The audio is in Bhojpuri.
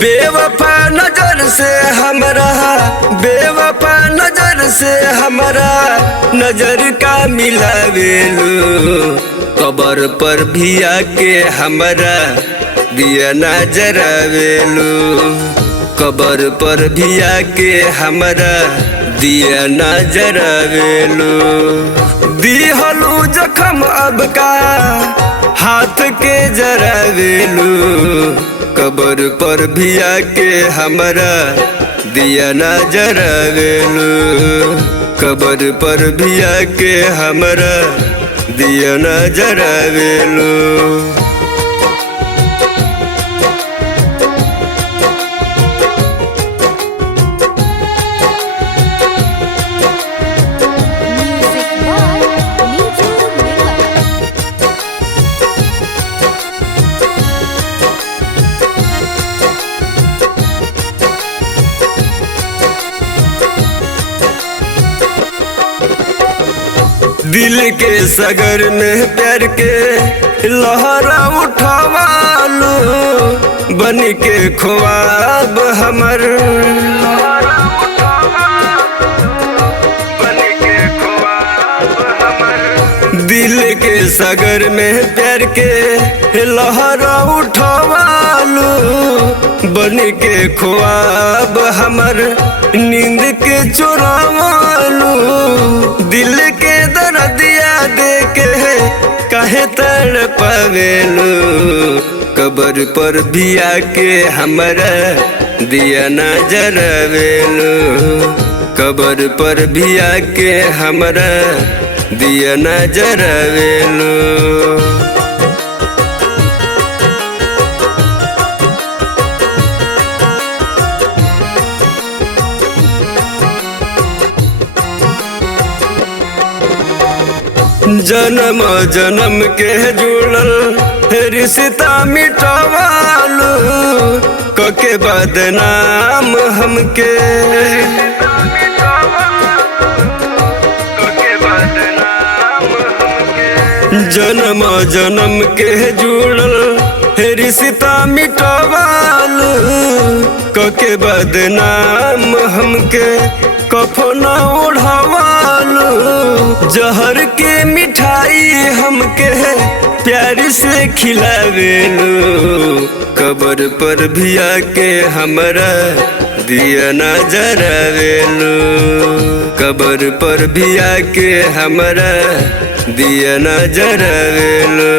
बेवफा नजर से हमरा, बेवफा नजर से हमरा नजर का मिलावेलू। कबर पर भी आके हमरा दिया ना जरावेलू। कबर पर भी आके हमरा दिया ना जरावेलू। दिहलू जखम अब का हाथ के जरावेलू। कबर पर भी आके हमरा दिया ना जरावेलू। कबर पर भी आके हमरा दिया ना जरावेलू। दिल के सगर में प्यार के लहरा उठावालू। बन के ख्वाब हमर दिल के सगर में प्यार के लहरा उठावालू। बन के ख्वाब हमर नींद के चुरावालू। दिल के दर्दिया दे के काहे तड़पावेलू। कबर पर भी आके हमरा दिया ना जरावेलू। कबर पर भी आके हमरा दिया ना जरावेलू। जन्म जन्म के जुड़ल रिश्ता मिटवालू। कके बदनाम हमके जन्म जन्म के जुड़ल रिश्ता मिटवालू। कके बदनाम हमके कफना ओढ़वालू। जहर के मिठाई हमके प्यार से खिलावेलू। कबर पर भी आके हमरा दिया ना जरावेलू। कबर पर भी आके हमरा दिया ना जरावेलू।